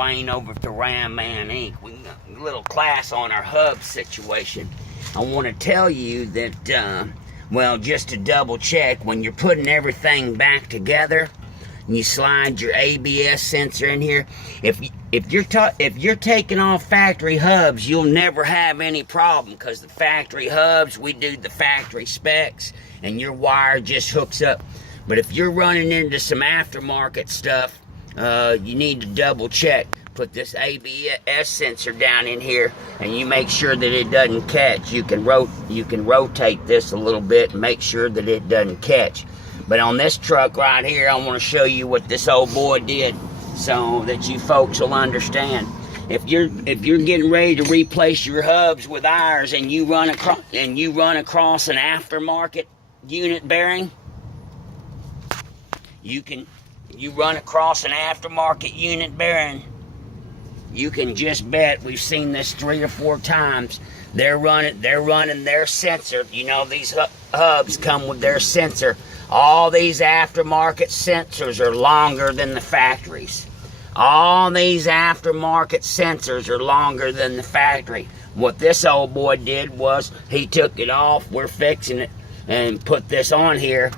Wayne over at the Ram Man Inc. We got a little class on our hub situation. I want to tell you that, well, just to double check, when you're putting everything back together, and you slide your ABS sensor in here, if you're taking off factory hubs, you'll never have any problem, because the factory hubs, we do the factory specs, and your wire just hooks up. But if you're running into some aftermarket stuff, you need to double check. Put this ABS sensor down in here, and you make sure that it doesn't catch. You can rotate this a little bit and make sure that it doesn't catch. But on this truck right here, I want to show you what this old boy did, so that you folks will understand. If you're getting ready to replace your hubs with ours, and you run across an aftermarket unit bearing, you run across an aftermarket unit bearing, you can just bet, we've seen this 3 or 4 times, they're running their sensor. You know, these hubs come with their sensor. All these aftermarket sensors are longer than the factories. All these aftermarket sensors are longer than the factory. What this old boy did was, he took it off, we're fixing it, and put this on here,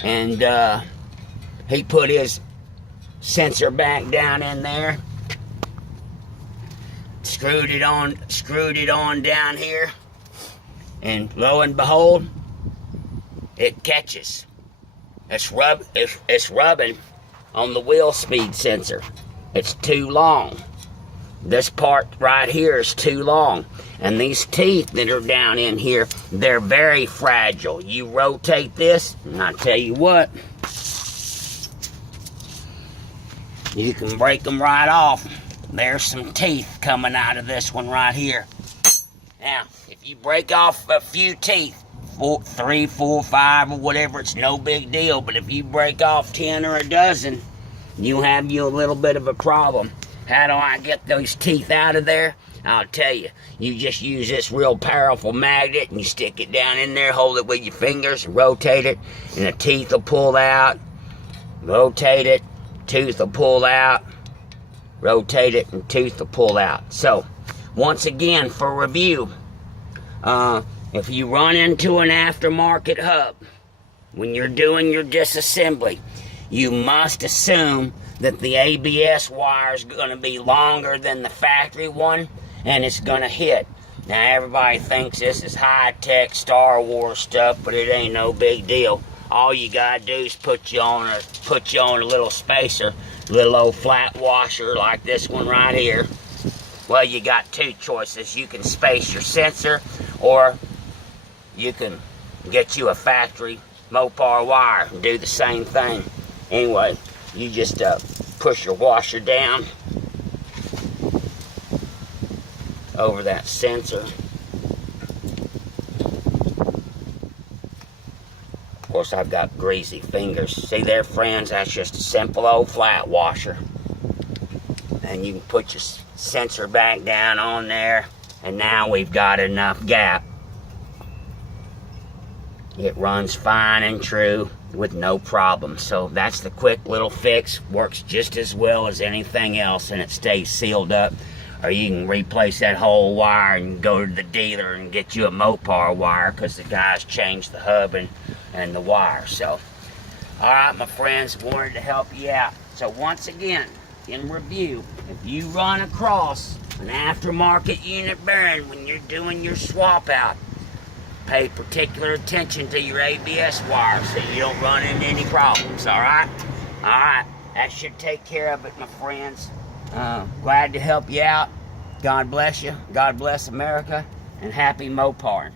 and he put his sensor back down in there, screwed it on down here, and lo and behold, it catches. It's rubbing on the wheel speed sensor. It's too long. This part right here is too long. And these teeth that are down in here, they're very fragile. You rotate this, and I tell you what, you can break them right off. There's some teeth coming out of this one right here. Now, if you break off a few teeth, 3, 4, 5, or whatever, it's no big deal. But if you break off 10 or a dozen, you have a little bit of a problem. How do I get those teeth out of there? I'll tell you. You just use this real powerful magnet, and you stick it down in there, hold it with your fingers, and rotate it, and the teeth will pull out. Rotate it, tooth will pull out. Rotate it, and tooth will pull out. So, once again, for review, if you run into an aftermarket hub, when you're doing your disassembly, you must assume that the ABS wire is going to be longer than the factory one, and it's going to hit. Now, everybody thinks this is high-tech Star Wars stuff, but it ain't no big deal. All you got to do is put you on a little spacer, little old flat washer like this one right here. Well, you got 2 choices. You can space your sensor, or you can get you a factory Mopar wire and do the same thing. Anyway, you just push your washer down over that sensor. Of course, I've got greasy fingers. See there, friends? That's just a simple old flat washer. And you can put your sensor back down on there, and now we've got enough gap. It runs fine and true with no problem. So that's the quick little fix. Works just as well as anything else, and it stays sealed up. Or you can replace that whole wire and go to the dealer and get you a Mopar wire, because the guys changed the hub and the wire. So, alright, my friends, wanted to help you out. So once again, in review, if you run across an aftermarket unit bearing when you're doing your swap out, pay particular attention to your ABS wire so you don't run into any problems, alright? Alright, that should take care of it, my friends. Glad to help you out. God bless you. God bless America. And happy Mopar.